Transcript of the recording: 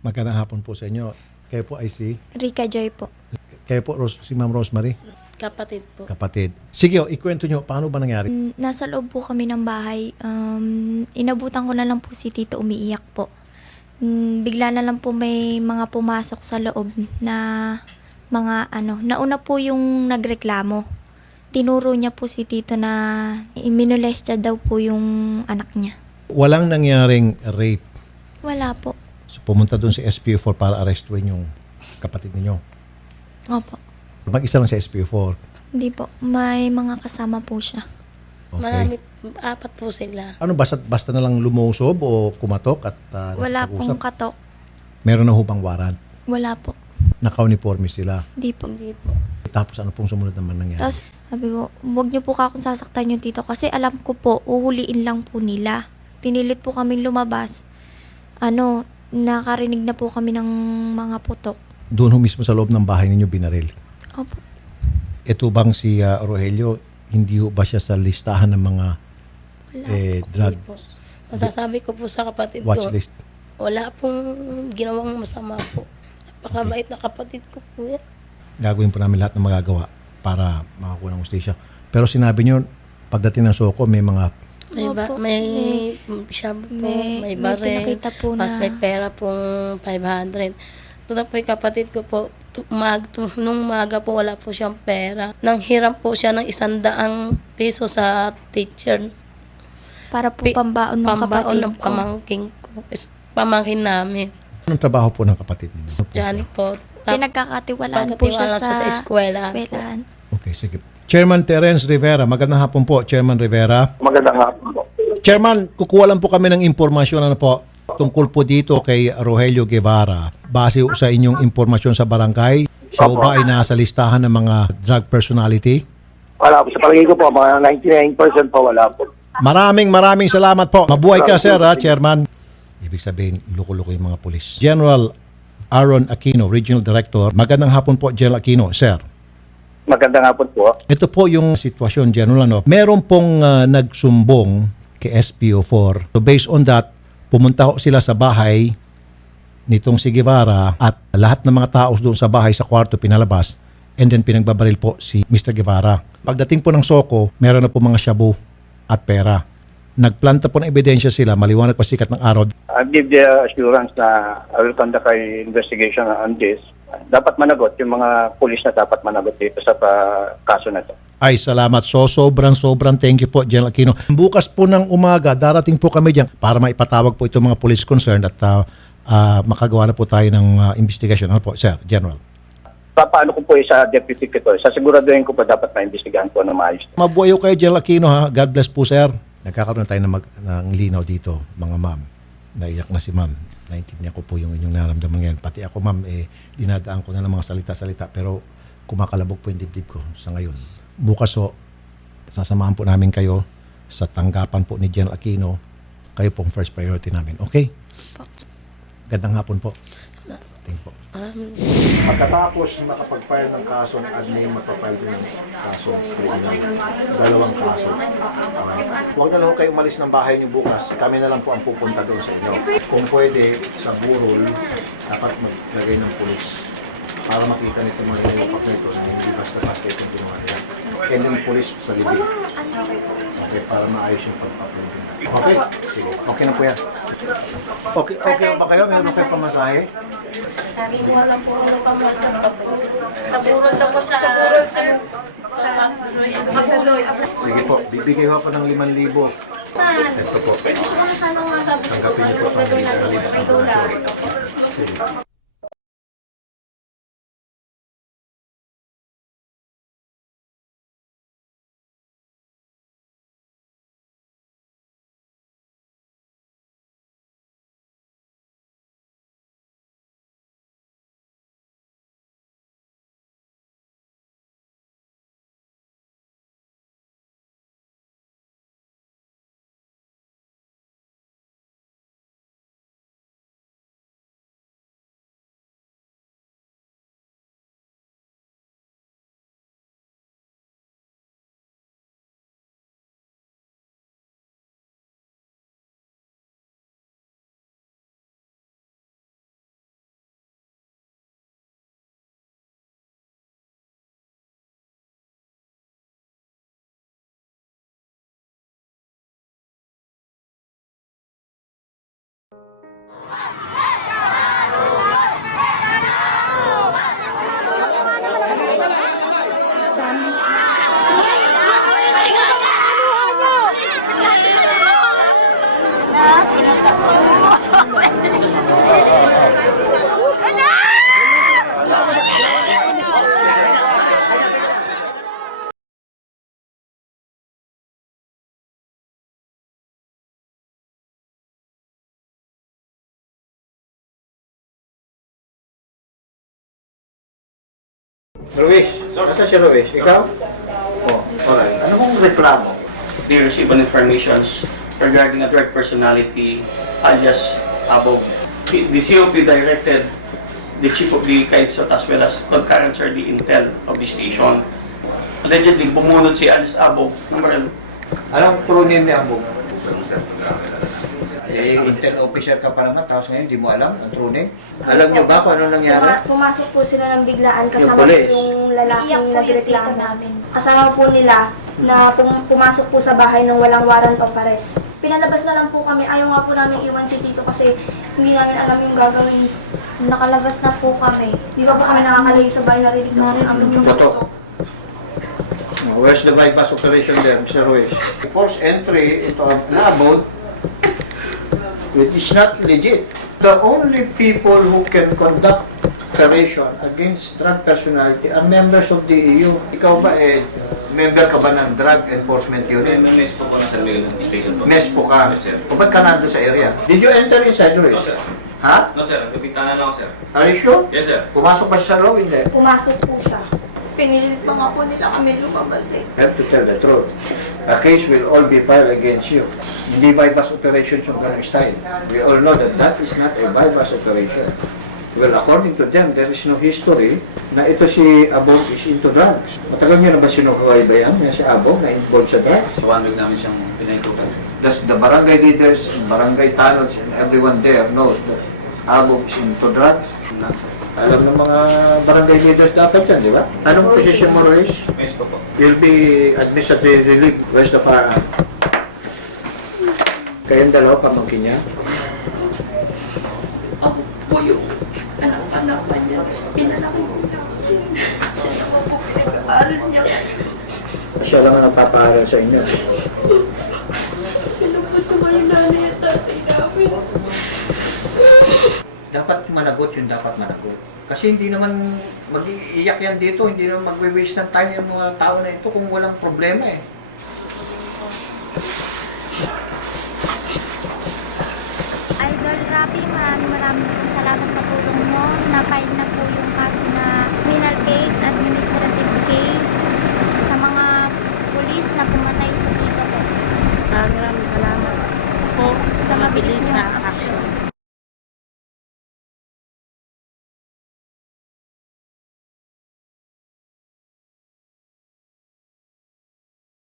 Magandang hapon po sa inyo. Kayo po ay si? Rica Joy po. Kayo po si Ma'am Rosemary? Kapatid po. Kapatid. Sige, ikwento nyo, paano ba nangyari? Nasa loob po kami ng bahay. Inabutan ko na lang po si Tito umiiyak po. Bigla na lang po may mga pumasok sa loob na mga nauna po yung nagreklamo. Tinuro niya po si Tito na minolestya daw po yung anak niya. Walang nangyaring rape. Wala po. So pumunta doon si SPO4 para arrestuin yung kapatid ninyo. Opo. Mag-isa lang sa SPO4. Hindi po. May mga kasama po siya. Okay. Marami, apat po sila. Ano, basta na lang lumusob o kumatok at Wala pong nakapag-usap? katok. Meron na hubang warrant. Wala po. Naka-uniforme sila. Hindi po. Hindi po. Tapos ano pong sumunod naman nangyari? Tapos sabi ko, huwag niyo po akong sasaktan yung tito kasi alam ko po, uhuliin lang po nila. Pinilit po kaming lumabas. Nakarinig na po kami ng mga putok. Doon ho mismo sa loob ng bahay ninyo binaril. Opo. Ito bang si Rogelio, hindi ho ba siya sa listahan ng mga drug Hindi po. Masasabi ko po sa kapatid watch ko, list? wala pong ginawang masama po. Napakabait na kapatid ko po yan. Gagawin po namin lahat ng magagawa para makakuha ng hustisya. Pero sinabi nyo, pagdating ng Soko, may mga Opo. May siya po, may baril, pinakita po na mas may pera pong 500. Tuna po yung kapatid ko po, nung umaga po wala po siyang pera. Nanghiram po siya ng 100 piso sa teacher. para po pambaon ng Pambaon kapatid ng ko. pamangkin namin. anong trabaho po ng kapatid ninyo? Ano po siya? Janitor. Pinagkakatiwalaan po siya Pagkatiwalaan sa eskwelahan. eskwelahan. Okay, sige. Chairman Terence Rivera, magandang hapon po, Chairman Rivera. Magandang hapon po. Chairman, kukuha lang po kami ng impormasyon tungkol po dito kay Rogelio Guevara. Base sa inyong impormasyon sa barangay, siya ba ay nasa listahan ng mga drug personality? Wala po. Sa palagay ko po, mga 99% po wala po. Maraming salamat po. Mabuhay ka, sir, Chairman. Ibig sabihin, luko-luko yung mga pulis. General Aaron Aquino, Regional Director. Magandang hapon po, General Aquino, sir. Magandang hapon po. Ito po yung sitwasyon, General. Meron pong nagsumbong kay SPO4. So based on that, pumunta ho sila sa bahay nitong si Guevara at lahat ng mga tao doon sa bahay sa kwarto pinalabas and then pinagbabaril po si Mr. Guevara. Pagdating po ng Soko, meron na po mga shabu at pera. Nagplanta po ng ebidensya sila, maliwanag pa sikat ng araw. I give the assurance na I will conduct an investigation on this. Dapat managot yung mga pulis na dapat managot dito sa kaso na to. Ay, salamat. So, sobrang thank you po, General Aquino. Bukas po ng umaga, darating po kami dyan para maipatawag po itong mga police concerned at makagawa na po tayo ng investigation. Ano po, Sir, General? Paano ko po sa deputy ko to? Sasiguraduhin ko po dapat maimbestigahan po na maayos. Mabuhay kayo, General Aquino, ha? God bless po, Sir. Nagkakaroon na tayo ng linaw dito, mga ma'am. Naiyak na si ma'am. Naintindihan ko po yung inyong naramdaman ngayon. Pati ako, ma'am, dinadaan ko na ng mga salita-salita pero kumakalabog po yung dibdib ko sa ngayon. Bukas ho, sasamahan po namin kayo sa tanggapan po ni General Aquino. Kayo pong first priority namin. Okay? Gandang hapon po. Thank po. Pagkatapos makapag-file ng kaso ng admin, magpapile din ng kaso ng dalawang kaso. Huwag na lang kayo umalis ng bahay niyo bukas. Kami na lang po ang pupunta doon sa inyo. Kung pwede, sa burol, dapat maglagay ng pulis para makita nito mga nilalapak nito na hindi basta-basta itong ginawa nila. And yung pulis sa libig. Okay, para maayos yung pagpapil. Okay? Sige. Okay na po yan. Okay ba kayo? Meron kayo pamasahe? Wala po ako pamasa sa burol daw po sa burol sa Sige po, bibigay ko ng 5,000. Ito po. Tanggapin niyo po itong 5,000. Sige. Ruiz, nasa si Ruiz? Ikaw? Oh, alright. Ano mong reklamo? They receive an information regarding a threat personality alias Abog. The COP directed the chief of the KAITSOT as well as concurrent sir the intel of the station. Allegedly, bumunod si alias Abog ng baril. Anong true name ni Ambog? Intel officer ka pa naman, tapos ngayon di mo alam ang true name? Alam nyo ba kung ano nangyari? Pumasok po sila ng biglaan Yung kasama police. yung Iiyak lalaking po yung nagreklamo tito namin. Kasama po nila na pumasok po sa bahay nung walang warrant of arrest. Pinalabas na lang po kami. Ayaw nga po namin iwan si Tito kasi hindi namin alam yung gagawin. Nakalabas na po kami. Di ba po kami nakakalayo sa bahay, narinig na po namin yung Boto. Where's the bypass operation there, Mr. Ruiz? Forced entry into an abode, which is not legit. The only people who can conduct operation against drug personality are members of the EU. Ikaw ba member ka ba ng Drug Enforcement Unit? Mes po ko na San Miguel Station po. MES po ka? Yes, sir. O ba't ka nandun sa area? Did you enter inside, Ruiz? No, sir. Ha? No, sir. Kapitanan lang ako, sir. Are you sure? Yes, sir. Pumasok ba siya sa loob? Hindi. Pumasok po siya. Pinilit pa nga po nila kami lumabas eh. Have to tell the truth. A case will all be filed against you. Hindi bypass operations yung ganong style. We all know that that is not a bypass operation. Well, according to them, there is no history na ito si Abog is into drugs. Matagal niyo na ba sinukawaybayan niya si Abog na involved sa drugs? 1 week namin siyang pinaikutan, sir. Thus, the barangay leaders, barangay tanods, and everyone there knows that Abog is into drugs. Not, sir. Alam ng mga barangay leaders dapat yan, di ba? Anong position mo, Royce? Mes po po. You'll be administrative relief. Where's the firearm? Kayong dalawa, pamangkin niya? Ako po yung anak-anakan niya. Pinalaki ko na. Siya naman po pinag-aaral niya. Siya lang ang nagpapaaral sa inyo. Sino po naman yung nanay at tatay namin? Dapat managot yung dapat managot. Kasi hindi naman mag-iiyak yan dito, hindi naman magwe-waste ng time yung mga tao na ito kung walang problema eh. Idol Rapi, maraming salamat sa tulong mo. Na-file na